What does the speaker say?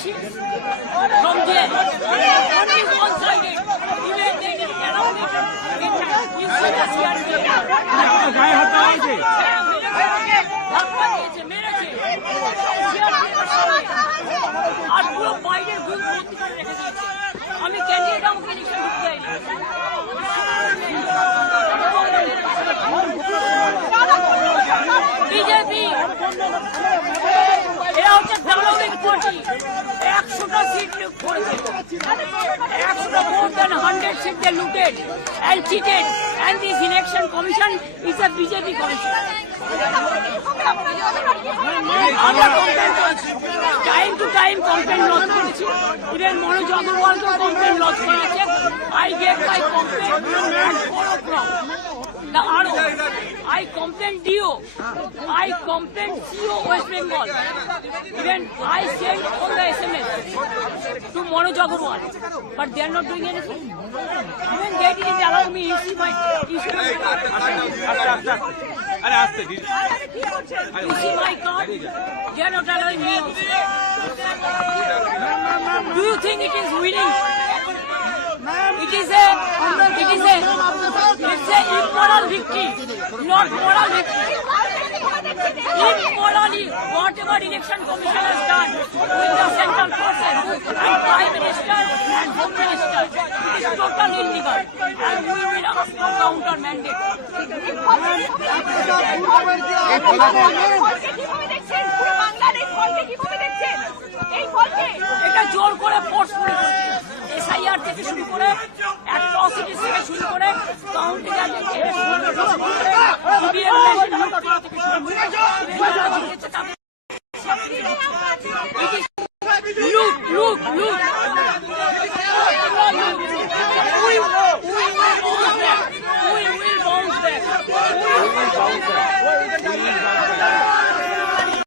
machines from there. Only one-sided. Even they didn't allow me to get you see the CRPF. ধাক্কা দিয়েছে, মেরেছে। আর পুরো বাইরের বুথ ভর্তি করে রেখে দিয়েছে। আমি ক্যান্ডিডেট আমাকে ইলেকশন ঢুকতে যাইনি। বিজেপি এরা হচ্ছে দালালির পার্টি। 100টা সিট করেছে, 100টা more than 100 seats they looted and cheated, and this election commission is a BJP commission. আমরা কমপ্লেন করেছি, time to time complain lodge করেছি, ইভেন মনোজ অগ্রওয়ালকেও কমপ্লেন লজ করেছে। I gave my complaint at 4 o'clock. The RO, I complained DO, I complained CO West Bengal, even I sent all the SMS to Manoj Agarwal, but they are not doing anything. Even they didn't allow me to see my issue. You see my card? They are not allowing me. Do you think it is winning? It's a immoral victory, not moral victory. Immorally, whatever election commission has done with the central forces and prime minister and home minister, it is totally illegal, and we will ask for counter mandate. এটা জোর করে ফোর্স করে SIR থেকে শুরু করে অ্যাট্রসিটিস থেকে শুরু করে কাউন্টিং থেকে শুরু করে ইভিএম মেশিন লুট করা থেকে শুরু করে লুট